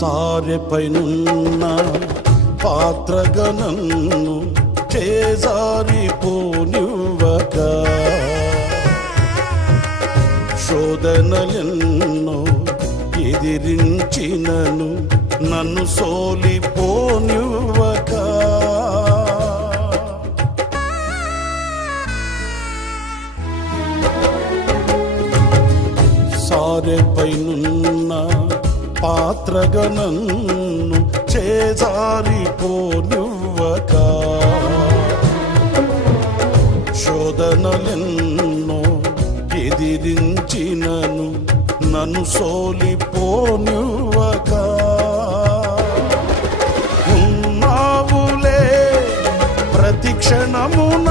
సారెపైనున్న పాత్రగనన్ను చేజారిపోనివ్వక. శోధనలెన్నో ఎదిరించినను నన్ను సోలిపోనివ్వక. సారెపైనున్న పాత్రగనన్ను చేజారిపోనివ్వక శోధనలెన్నో ఎదిరించినను నన్ను సోలిపోనివ్వక ఉన్నావులే ప్రతి క్షణమున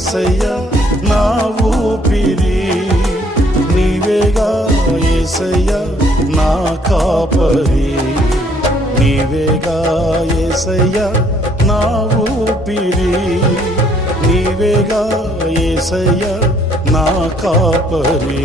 ఏసయ్యా నా ఊపిరి నీవేగా ఏసయ్యా నా కాపరి. నీవేగా ఏసయ్యా నా ఊపిరి నీవేగా ఏసయ్యా నా కాపరి.